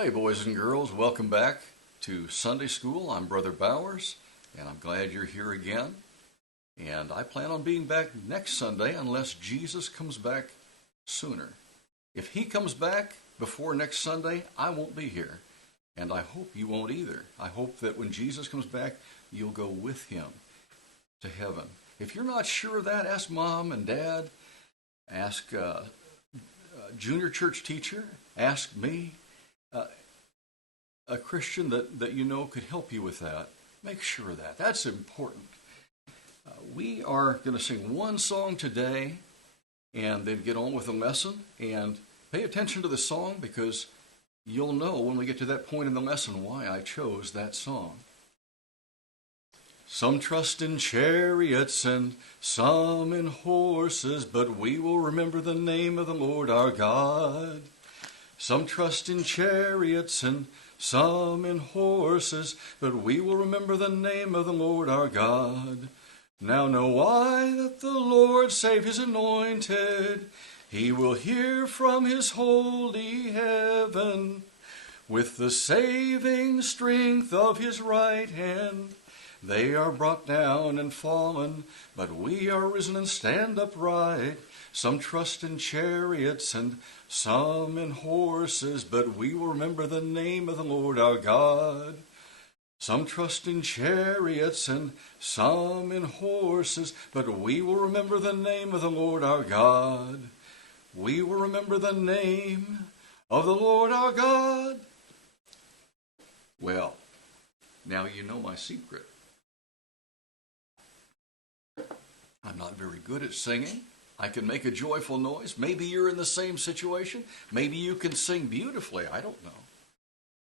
Hey, boys and girls, welcome back to Sunday School. I'm Brother Bowers, and I'm glad you're here again. And I plan on being back next Sunday unless Jesus comes back sooner. If he comes back before next Sunday, I won't be here. And I hope you won't either. I hope that when Jesus comes back, you'll go with him to heaven. If you're not sure of that, ask Mom and Dad, ask a junior church teacher, ask me. A Christian that you know could help you with that. Make sure of that. That's important. We are going to sing one song today and then get on with the lesson. And pay attention to the song because you'll know when we get to that point in the lesson why I chose that song. Some trust in chariots and some in horses, but we will remember the name of the Lord our God. Some trust in chariots and some in horses, but we will remember the name of the Lord our God. Now know I that the Lord save his anointed. He will hear from his holy heaven. With the saving strength of his right hand, they are brought down and fallen, but we are risen and stand upright. Some trust in chariots and some in horses, but we will remember the name of the Lord our God. Some trust in chariots and some in horses, but we will remember the name of the Lord our God. We will remember the name of the Lord our God. Well, now you know my secret. I'm not very good at singing. I can make a joyful noise. Maybe you're in the same situation. Maybe you can sing beautifully. I don't know.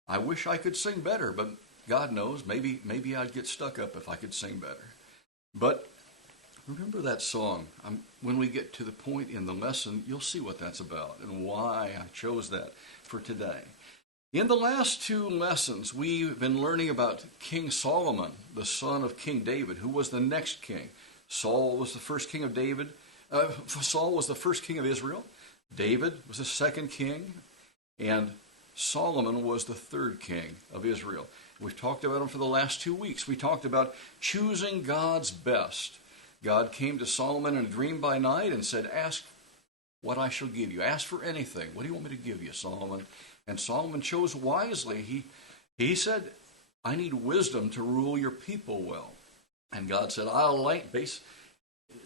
I wish I could sing better, but God knows. Maybe I'd get stuck up if I could sing better. But remember that song. When we get to the point in the lesson, you'll see what that's about and why I chose that for today. In the last two lessons, we've been learning about King Solomon, the son of King David, who was the next king. Saul was the first king of David. Saul was the first king of Israel. David was the second king. And Solomon was the third king of Israel. We've talked about him for the last 2 weeks. We talked about choosing God's best. God came to Solomon in a dream by night and said, ask what I shall give you. Ask for anything. What do you want me to give you, Solomon? And Solomon chose wisely. He said, I need wisdom to rule your people well. And God said,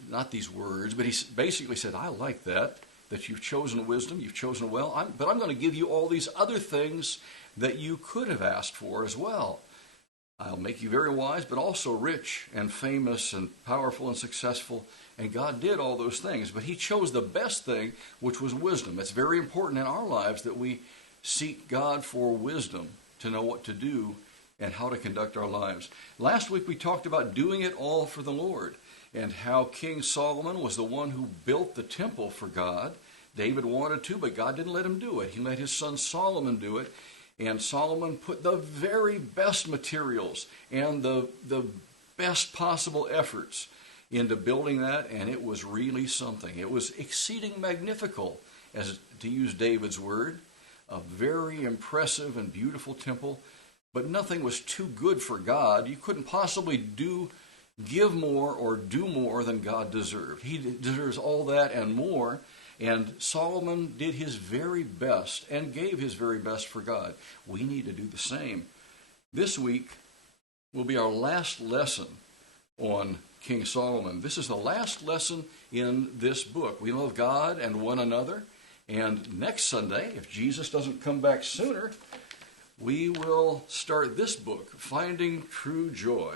not these words, but he basically said, I like that you've chosen wisdom, you've chosen well, but I'm going to give you all these other things that you could have asked for as well. I'll make you very wise, but also rich and famous and powerful and successful. And God did all those things, but he chose the best thing, which was wisdom. It's very important in our lives that we seek God for wisdom to know what to do and how to conduct our lives. Last week we talked about doing it all for the Lord and how King Solomon was the one who built the temple for God. David wanted to, but God didn't let him do it. He let his son Solomon do it. And Solomon put the very best materials and the best possible efforts into building that, and it was really something. It was exceeding magnifical, as to use David's word, a very impressive and beautiful temple. But nothing was too good for God. You couldn't possibly give more or do more than God deserved. He deserves all that and more. And Solomon did his very best and gave his very best for God. We need to do the same. This week will be our last lesson on King Solomon. This is the last lesson in this book. We love God and one another. And next Sunday, if Jesus doesn't come back sooner, we will start this book, Finding True Joy.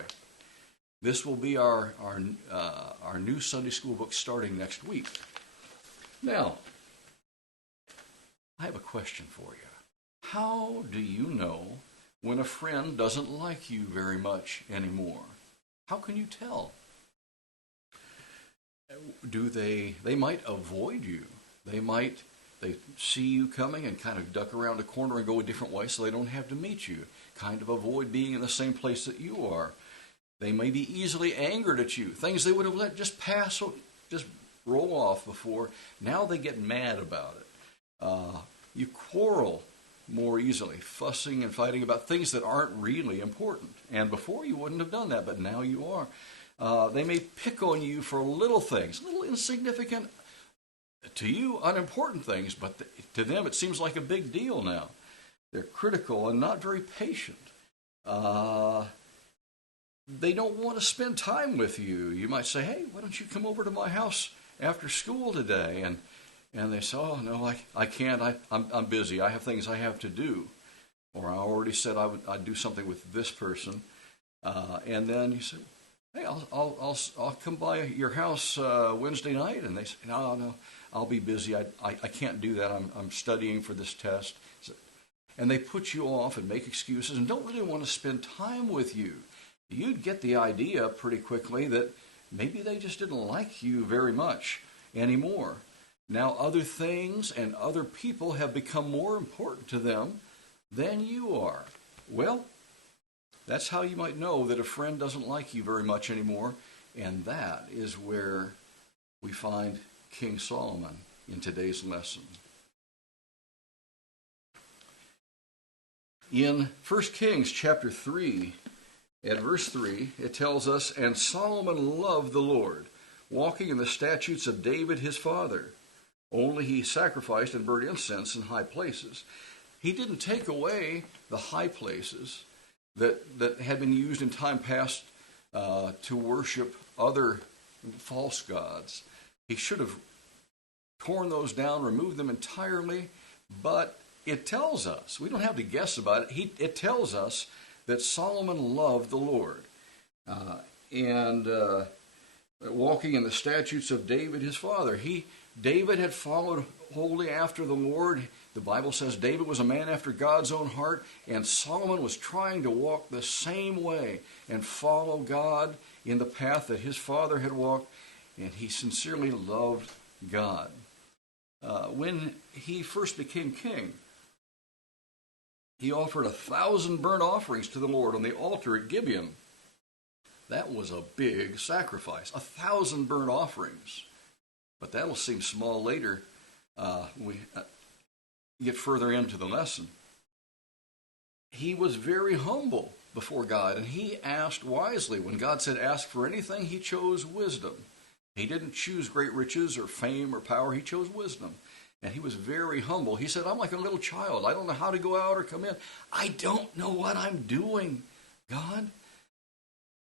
This will be our new Sunday school book starting next week. Now, I have a question for you. How do you know when a friend doesn't like you very much anymore? How can you tell? They might avoid you. They see you coming and kind of duck around the corner and go a different way so they don't have to meet you. Kind of avoid being in the same place that you are. They may be easily angered at you. Things they would have let just pass, just roll off before. Now they get mad about it. You quarrel more easily, fussing and fighting about things that aren't really important. And before you wouldn't have done that, but now you are. They may pick on you for little things, little insignificant, to you, unimportant things, but to them it seems like a big deal now. They're critical and not very patient. They don't want to spend time with you. You might say, hey, why don't you come over to my house after school today? And they say, oh, no, I can't. I'm busy. I have things I have to do. Or I already said I'd do something with this person. And then you say, hey, I'll come by your house Wednesday night. And they say, no, I'll be busy. I can't do that. I'm studying for this test. And they put you off and make excuses and don't really want to spend time with you. You'd get the idea pretty quickly that maybe they just didn't like you very much anymore. Now other things and other people have become more important to them than you are. Well, that's how you might know that a friend doesn't like you very much anymore. And that is where we find King Solomon in today's lesson. In 1 Kings chapter 3, at verse 3, it tells us, and Solomon loved the Lord, walking in the statutes of David his father. Only he sacrificed and burned incense in high places. He didn't take away the high places that had been used in time past to worship other false gods. He should have torn those down, removed them entirely, but it tells us, we don't have to guess about it, it tells us that Solomon loved the Lord and walking in the statutes of David his father. David had followed wholly after the Lord. The Bible says David was a man after God's own heart, and Solomon was trying to walk the same way and follow God in the path that his father had walked, and he sincerely loved God. When he first became king, he offered 1,000 burnt offerings to the Lord on the altar at Gibeon. That was a big sacrifice, 1,000 burnt offerings. But that'll seem small later when we get further into the lesson. He was very humble before God, and he asked wisely. When God said ask for anything, he chose wisdom. He didn't choose great riches or fame or power. He chose wisdom. And he was very humble. He said, I'm like a little child. I don't know how to go out or come in. I don't know what I'm doing, God.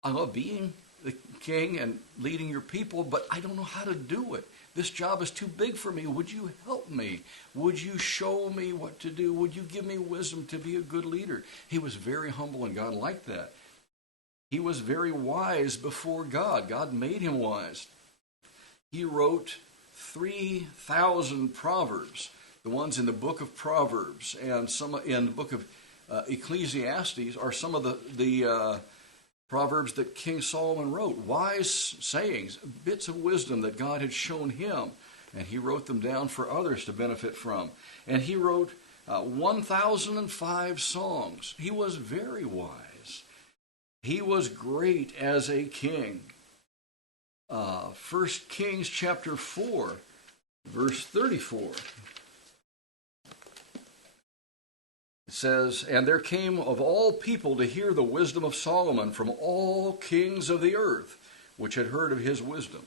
I love being the king and leading your people, but I don't know how to do it. This job is too big for me. Would you help me? Would you show me what to do? Would you give me wisdom to be a good leader? He was very humble, and God liked that. He was very wise before God. God made him wise. He wrote 3,000 Proverbs, the ones in the book of Proverbs and some in the book of Ecclesiastes are some of the Proverbs that King Solomon wrote. Wise sayings, bits of wisdom that God had shown him, and he wrote them down for others to benefit from. And he wrote 1,005 songs. He was very wise. He was great as a king. 1 Kings chapter 4, verse 34. It says, and there came of all people to hear the wisdom of Solomon from all kings of the earth, which had heard of his wisdom.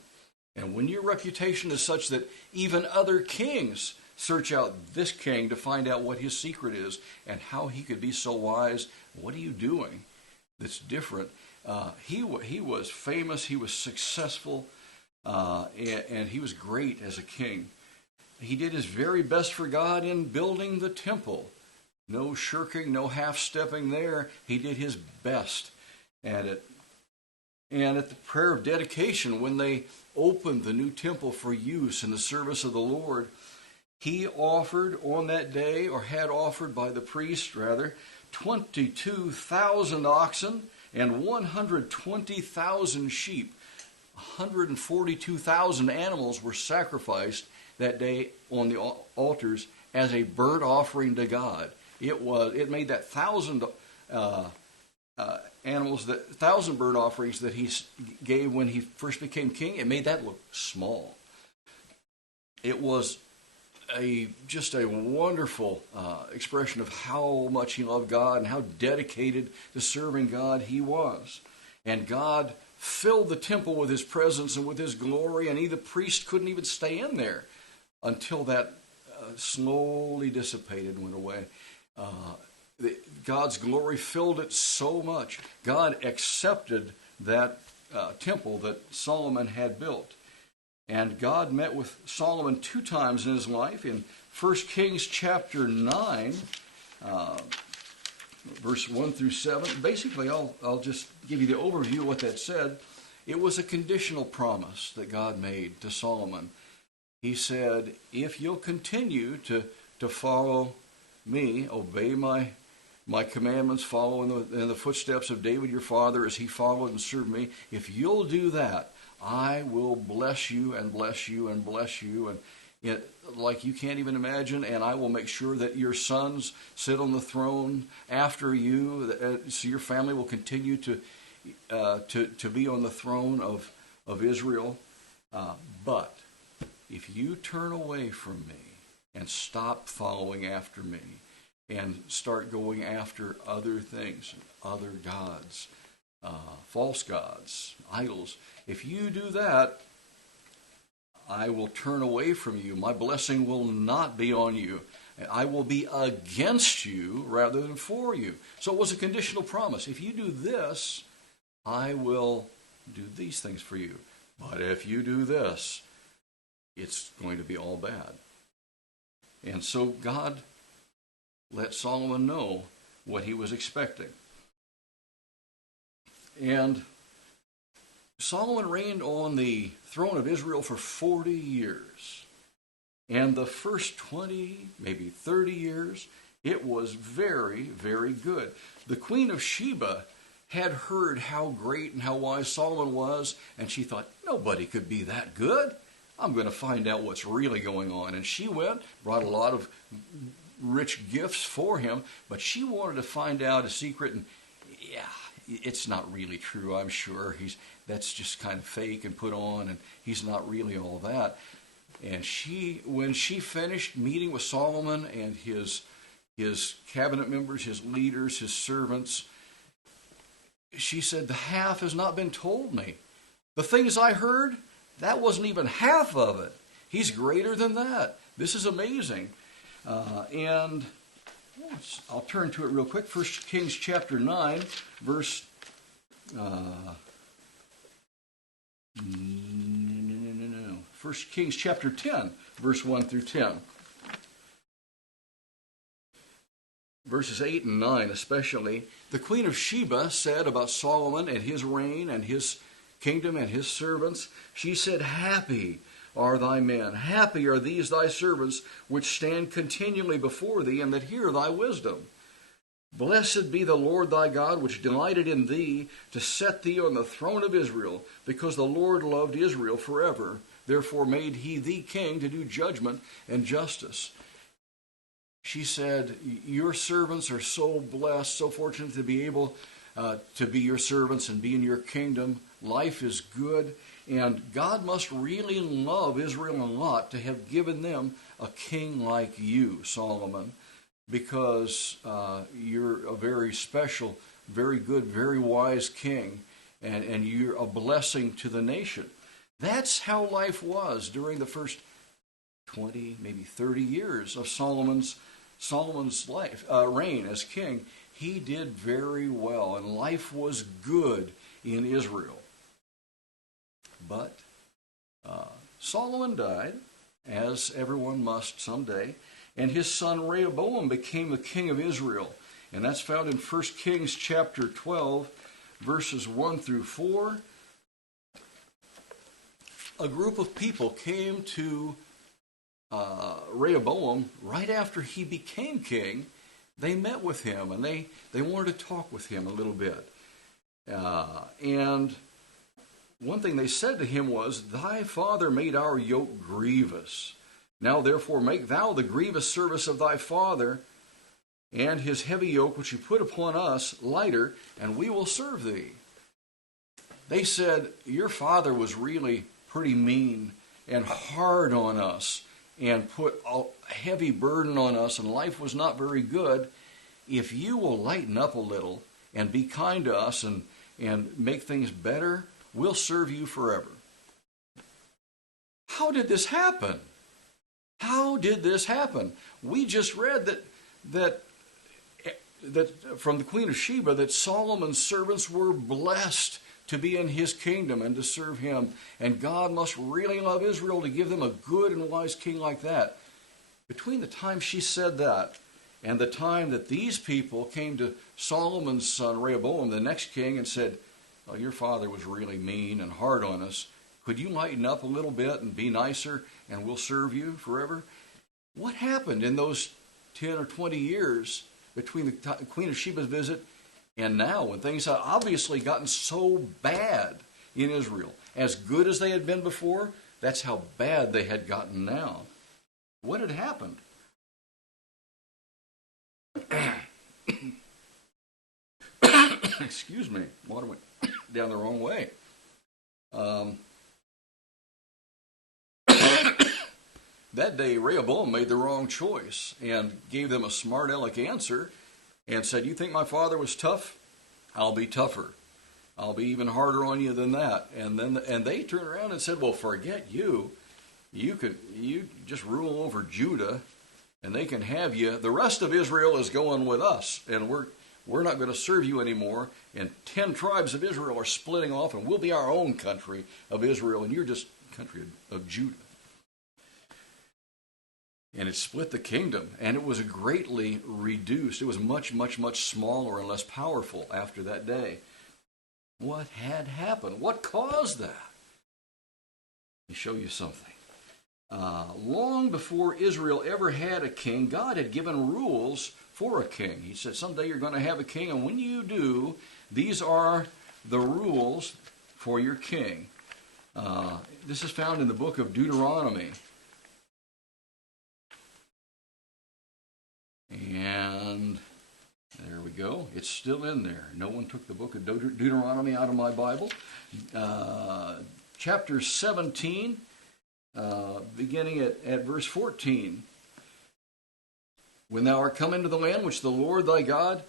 And when your reputation is such that even other kings search out this king to find out what his secret is and how he could be so wise, what are you doing that's different? He was famous, he was successful, and he was great as a king. He did his very best for God in building the temple. No shirking, no half-stepping there. He did his best at it. And at the prayer of dedication, when they opened the new temple for use in the service of the Lord, he offered on that day, or had offered by the priest rather, 22,000 oxen and 120,000 sheep. 142,000 animals were sacrificed that day on the altars as a burnt offering to God. It made that 1,000 animals, that 1,000 burnt offerings that he gave when he first became king, it made that look small. It was just a wonderful expression of how much he loved God and how dedicated to serving God he was. And God filled the temple with his presence and with his glory, and he, the priest, couldn't even stay in there until that slowly dissipated and went away. God's glory filled it so much. God accepted that temple that Solomon had built. And God met with Solomon 2 times in his life. In 1 Kings chapter 9, verse 1 through 7. Basically, I'll just give you the overview of what that said. It was a conditional promise that God made to Solomon. He said, if you'll continue to follow me, obey my commandments, follow in the footsteps of David your father as he followed and served me, if you'll do that, I will bless you and bless you and bless you, and like you can't even imagine, and I will make sure that your sons sit on the throne after you, so your family will continue to be on the throne of Israel. But if you turn away from me and stop following after me and start going after other things, other gods, false gods, idols, if you do that, I will turn away from you. My blessing will not be on you. I will be against you rather than for you. So it was a conditional promise. If you do this, I will do these things for you. But if you do this, it's going to be all bad. And so God let Solomon know what he was expecting. And Solomon reigned on the throne of Israel for 40 years. And the first 20, maybe 30 years, it was very, very good. The Queen of Sheba had heard how great and how wise Solomon was, and she thought, nobody could be that good. I'm going to find out what's really going on. And she went, brought a lot of rich gifts for him, but she wanted to find out a secret, and yeah, it's not really true, I'm sure. That's just kind of fake and put on, and he's not really all that. And when she finished meeting with Solomon and his cabinet members, his leaders, his servants, she said, the half has not been told me. The things I heard, that wasn't even half of it. He's greater than that. This is amazing. And I'll turn to it real quick. 1 Kings chapter 9, verse... 1 Kings chapter 10, verse 1 through 10. Verses 8 and 9 especially. The Queen of Sheba said about Solomon and his reign and his kingdom and his servants, she said, happy are thy men, happy are these thy servants, which stand continually before thee, and that hear thy wisdom. Blessed be the Lord thy God, which delighted in thee to set thee on the throne of Israel, because the Lord loved Israel forever. Therefore made he thee king to do judgment and justice. She said, your servants are so blessed, so fortunate to be able to be your servants and be in your kingdom. Life is good, and God must really love Israel a lot to have given them a king like you, Solomon, because you're a very special, very good, very wise king, and you're a blessing to the nation. That's how life was during the first 20, maybe 30 years of Solomon's life, reign as king. He did very well, and life was good in Israel. But Solomon died, as everyone must someday, and his son Rehoboam became the king of Israel. And that's found in 1 Kings chapter 12, verses 1 through 4. A group of people came to Rehoboam right after he became king. They met with him, and they wanted to talk with him a little bit. And one thing they said to him was, thy father made our yoke grievous. Now therefore make thou the grievous service of thy father, and his heavy yoke which he put upon us lighter, and we will serve thee. They said, your father was really pretty mean and hard on us, and put a heavy burden on us and life was not very good, if you will lighten up a little and be kind to us and make things better, we'll serve you forever. How did this happen? How did this happen? We just read that from the Queen of Sheba that Solomon's servants were blessed to be in his kingdom and to serve him. And God must really love Israel to give them a good and wise king like that. Between the time she said that and the time that these people came to Solomon's son Rehoboam, the next king, and said, "Oh, your father was really mean and hard on us. Could you lighten up a little bit and be nicer and we'll serve you forever?" What happened in those 10 or 20 years between the Queen of Sheba's visit and now, when things have obviously gotten so bad in Israel? As good as they had been before, that's how bad they had gotten now. What had happened? Excuse me, water went down the wrong way. That day, Rehoboam made the wrong choice and gave them a smart aleck answer and said, "You think my father was tough? I'll be tougher. I'll be even harder on you than that." And they turned around and said, "Well, forget you. You just rule over Judah, and they can have you. The rest of Israel is going with us, and we're not going to serve you anymore. And 10 tribes of Israel are splitting off, and we'll be our own country of Israel, and you're just country of Judah." And it split the kingdom, and it was greatly reduced. It was much, much, much smaller and less powerful after that day. What had happened? What caused that? Let me show you something. Long before Israel ever had a king, God had given rules for a king. He said, someday you're going to have a king, and when you do, these are the rules for your king. This is found in the book of Deuteronomy. And there we go. It's still in there. No one took the book of Deuteronomy out of my Bible. Chapter 17, beginning at verse 14. "When thou art come into the land which the Lord thy God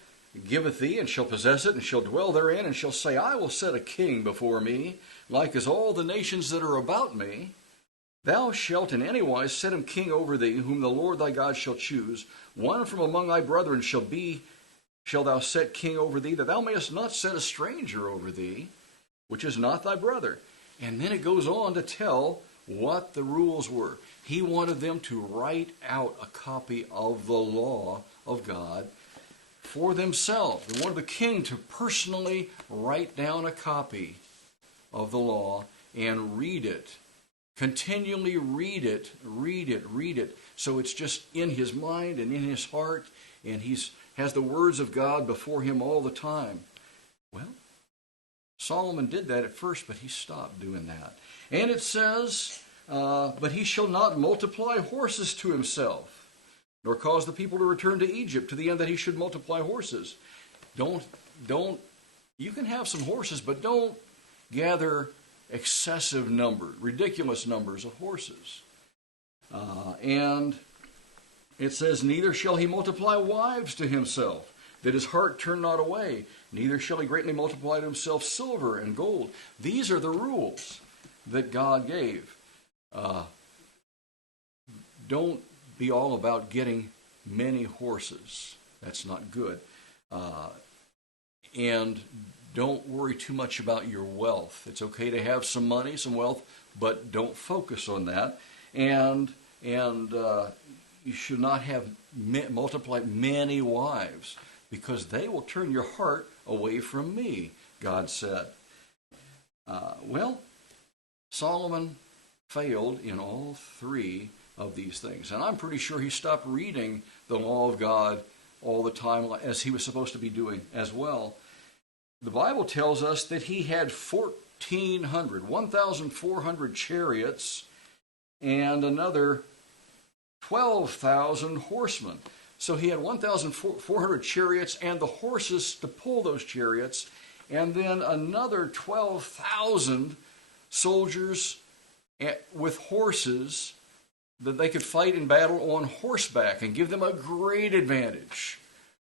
giveth thee, and shall possess it, and shall dwell therein, and shall say, I will set a king before me, like as all the nations that are about me. Thou shalt in any wise set him king over thee, whom the Lord thy God shall choose. One from among thy brethren shall thou set king over thee, that thou mayest not set a stranger over thee, which is not thy brother." And then it goes on to tell what the rules were. He wanted them to write out a copy of the law of God for themselves. They wanted the king to personally write down a copy of the law and read it. Continually read it. So it's just in his mind and in his heart, and he has the words of God before him all the time. Well, Solomon did that at first, but he stopped doing that. And it says, "But he shall not multiply horses to himself, nor cause the people to return to Egypt, to the end that he should multiply horses." You can have some horses, but don't gather excessive numbers, ridiculous numbers of horses. And it says, "Neither shall he multiply wives to himself, that his heart turn not away. Neither shall he greatly multiply to himself silver and gold." These are the rules that God gave. Don't be all about getting many horses. That's not good. And don't worry too much about your wealth. It's okay to have some money, some wealth, but don't focus on that. And you should not have multiply many wives, because they will turn your heart away from me, God said. Solomon failed in all three of these things. And I'm pretty sure he stopped reading the law of God all the time, as he was supposed to be doing as well. The Bible tells us that he had 1,400 chariots and another 12,000 horsemen. So he had 1,400 chariots and the horses to pull those chariots, and then another 12,000 soldiers with horses that they could fight in battle on horseback and give them a great advantage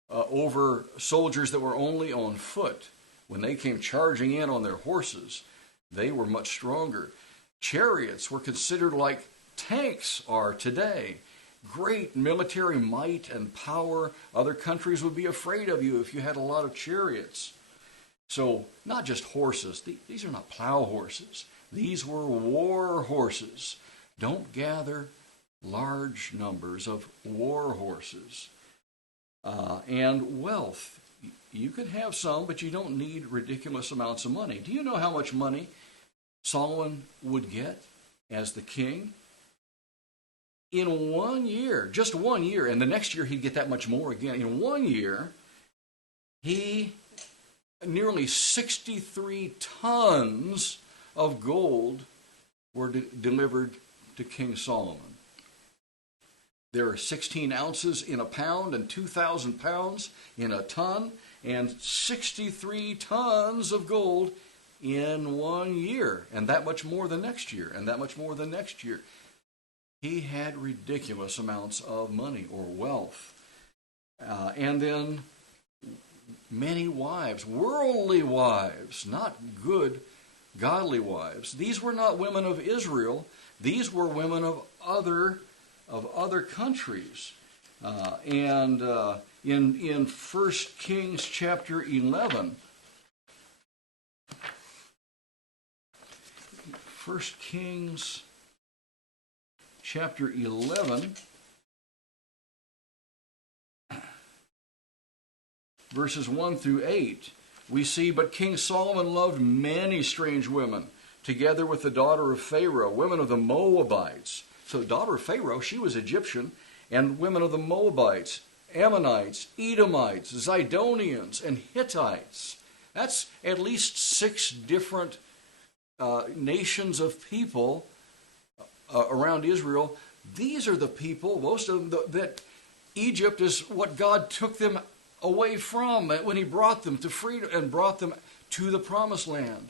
over soldiers that were only on foot. When they came charging in on their horses, they were much stronger. Chariots were considered like tanks are today. Great military might and power. Other countries would be afraid of you if you had a lot of chariots. So, not just horses. These are not plow horses. These were war horses. Don't gather large numbers of war horses. And wealth. You can have some, but you don't need ridiculous amounts of money. Do you know how much money Solomon would get as the king? In 1 year, just 1 year, and the next year he'd get that much more again. In 1 year, nearly 63 tons of gold were delivered to King Solomon. There are 16 ounces in a pound and 2,000 pounds in a ton, and 63 tons of gold in 1 year, and that much more the next year, and that much more the next year. He had ridiculous amounts of money or wealth. And then many wives, worldly wives, not good, godly wives. These were not women of Israel. These were women of other countries. In 1 Kings chapter 11, 1 Kings chapter 11, verses 1 through 8, we see, "But King Solomon loved many strange women, together with the daughter of Pharaoh, women of the Moabites." So the daughter of Pharaoh, she was Egyptian, and women of the Moabites, Ammonites, Edomites, Zidonians, and Hittites. That's at least 6 different nations of people around Israel. These are the people, most of them, that Egypt is what God took them away from when he brought them to freedom and brought them to the promised land.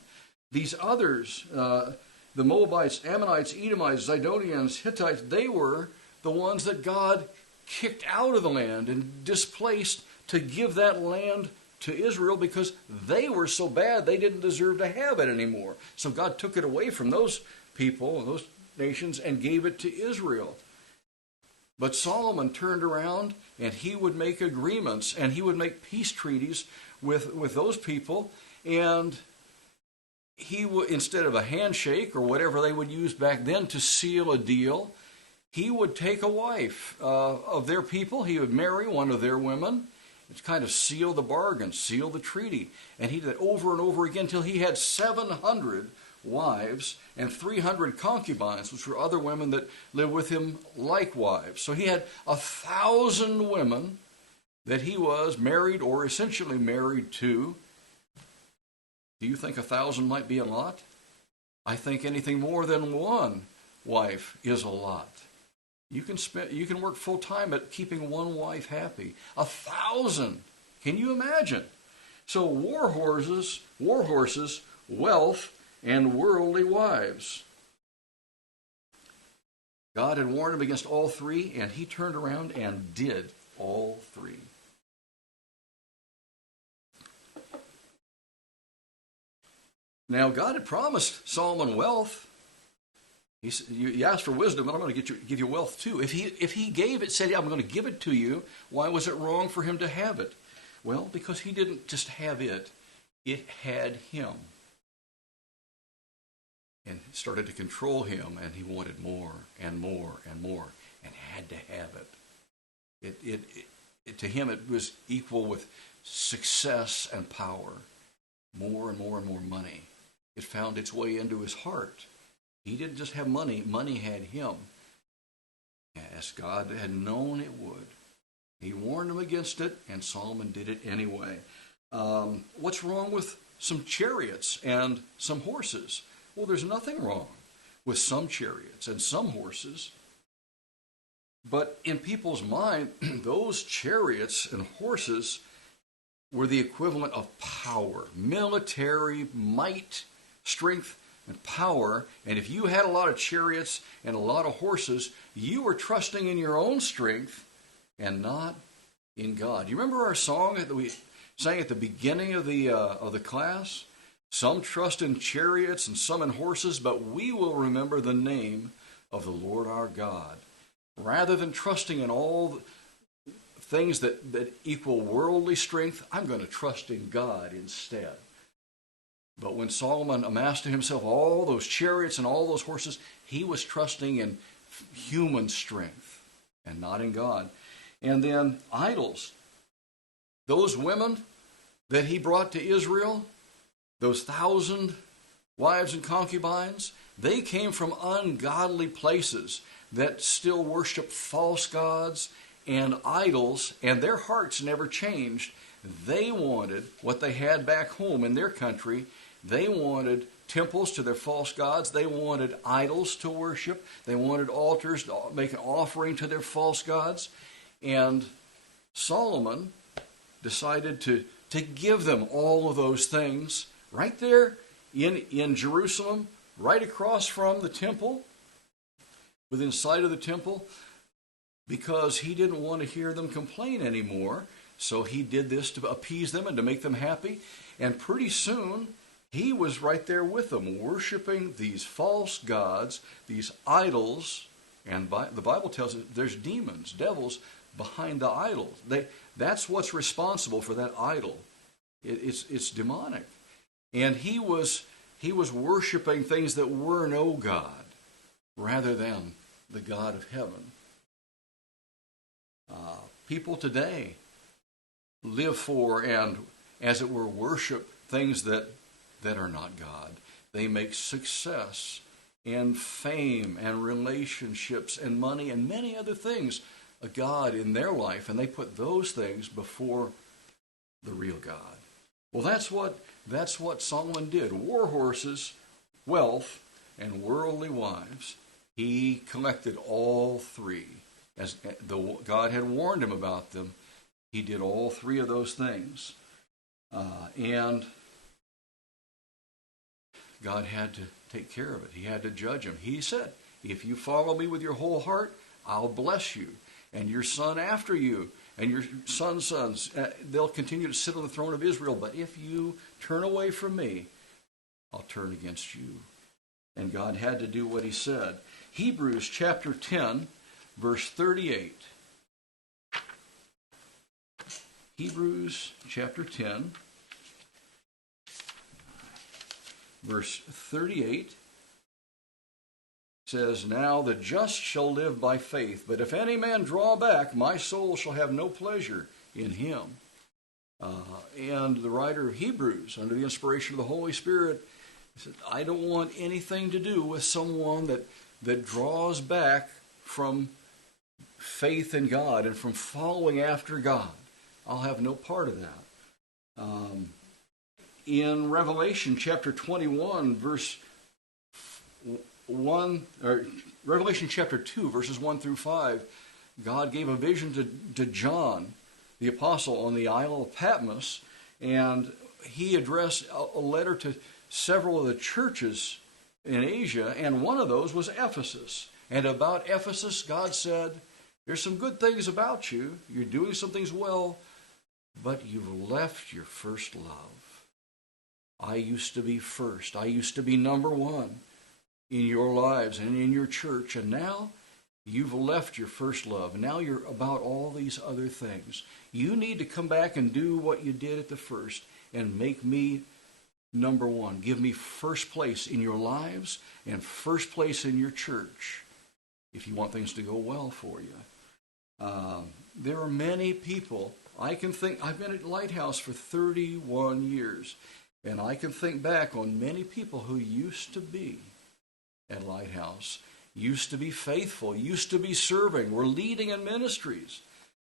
These others, the Moabites, Ammonites, Edomites, Zidonians, Hittites, they were the ones that God kicked out of the land and displaced to give that land to Israel because they were so bad they didn't deserve to have it anymore. So God took it away from those people, those nations, and gave it to Israel. But Solomon turned around and he would make agreements and he would make peace treaties with those people, and he would, instead of a handshake or whatever they would use back then to seal a deal, he would take a wife of their people. He would marry one of their women. It's kind of seal the bargain, seal the treaty. And he did it over and over again until he had 700 wives and 300 concubines, which were other women that lived with him like wives. So he had 1,000 women that he was married or essentially married to. Do you think 1,000 might be a lot? I think anything more than one wife is a lot. You can work full time at keeping one wife happy. 1,000. Can you imagine? So war horses, wealth, and worldly wives. God had warned him against all three, and he turned around and did all three. Now, God had promised Solomon wealth. He said, you asked for wisdom, and I'm going to give you wealth too. If he gave it, said, I'm going to give it to you, why was it wrong for him to have it? Well, because he didn't just have it. It had him. And it started to control him, and he wanted more and more and more, and had to have it. To him, it was equal with success and power. More and more and more money. It found its way into his heart. He didn't just have money. Money had him. As God had known it would. He warned him against it, and Solomon did it anyway. What's wrong with some chariots and some horses? Well, there's nothing wrong with some chariots and some horses. But in people's mind, those chariots and horses were the equivalent of power, military might, strength, and power, and if you had a lot of chariots and a lot of horses, you were trusting in your own strength and not in God. You remember our song that we sang at the beginning of the class? Some trust in chariots and some in horses, but we will remember the name of the Lord our God. Rather than trusting in all things that equal worldly strength, I'm going to trust in God instead. But when Solomon amassed to himself all those chariots and all those horses, he was trusting in human strength and not in God. And then idols. Those women that he brought to Israel, those 1,000 wives and concubines, they came from ungodly places that still worship false gods and idols, and their hearts never changed. They wanted what they had back home in their country. They wanted temples to their false gods. They wanted idols to worship. They wanted altars to make an offering to their false gods. And Solomon decided to give them all of those things right there in Jerusalem, right across from the temple, within sight of the temple, because he didn't want to hear them complain anymore. So he did this to appease them and to make them happy. And pretty soon, he was right there with them, worshiping these false gods, these idols. And the Bible tells us there's demons, devils, behind the idols. That's what's responsible for that idol. It's demonic. And he was worshiping things that were no God, rather than the God of heaven. People today live for and, as it were, worship things that are not God. They make success and fame and relationships and money and many other things a God in their life, and they put those things before the real God. Well, that's what Solomon did. War horses, wealth, and worldly wives. He collected all three. As God had warned him about them, he did all three of those things. And God had to take care of it. He had to judge him. He said, if you follow me with your whole heart, I'll bless you. And your son after you, and your son's sons, they'll continue to sit on the throne of Israel. But if you turn away from me, I'll turn against you. And God had to do what he said. Hebrews chapter 10, verse 38. Hebrews chapter 10, verse 38 says, now the just shall live by faith, but if any man draw back, my soul shall have no pleasure in him. And the writer of Hebrews, under the inspiration of the Holy Spirit, said, I don't want anything to do with someone that draws back from faith in God and from following after God. I'll have no part of that. In Revelation chapter 21, verse 1, or Revelation chapter 2, verses 1 through 5, God gave a vision to John, the apostle, on the Isle of Patmos, and he addressed a letter to several of the churches in Asia, and one of those was Ephesus. And about Ephesus, God said, there's some good things about you. You're doing some things well, but you've left your first love. I used to be first. I used to be number one in your lives and in your church, and now you've left your first love. Now you're about all these other things. You need to come back and do what you did at the first and make me number one. Give me first place in your lives and first place in your church if you want things to go well for you. There are many people, I've been at Lighthouse for 31 years, and I can think back on many people who used to be at Lighthouse, used to be faithful, used to be serving, were leading in ministries,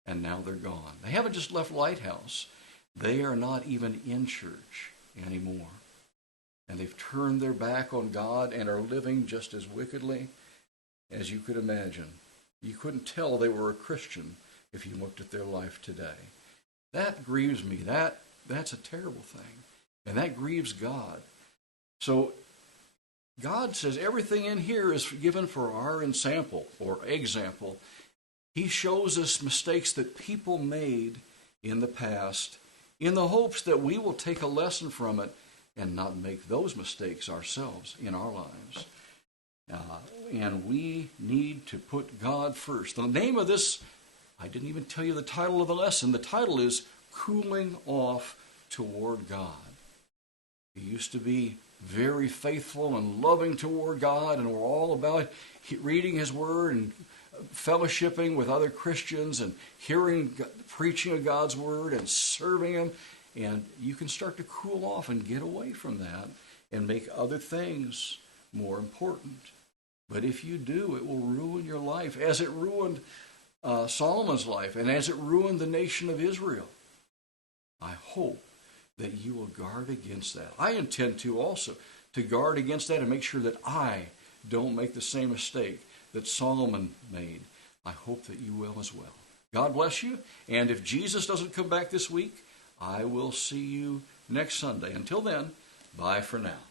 and now they're gone. They haven't just left Lighthouse. They are not even in church anymore. And they've turned their back on God and are living just as wickedly as you could imagine. You couldn't tell they were a Christian if you looked at their life today. That grieves me. That's a terrible thing. And that grieves God. So God says everything in here is given for our example or example. He shows us mistakes that people made in the past in the hopes that we will take a lesson from it and not make those mistakes ourselves in our lives. And we need to put God first. The name of this, I didn't even tell you the title of the lesson. The title is Cooling Off Toward God. We used to be very faithful and loving toward God, and we're all about reading His Word and fellowshipping with other Christians and hearing preaching of God's Word and serving Him. And you can start to cool off and get away from that and make other things more important. But if you do, it will ruin your life, as it ruined Solomon's life and as it ruined the nation of Israel. I hope that you will guard against that. I intend to also to guard against that and make sure that I don't make the same mistake that Solomon made. I hope that you will as well. God bless you. And if Jesus doesn't come back this week, I will see you next Sunday. Until then, bye for now.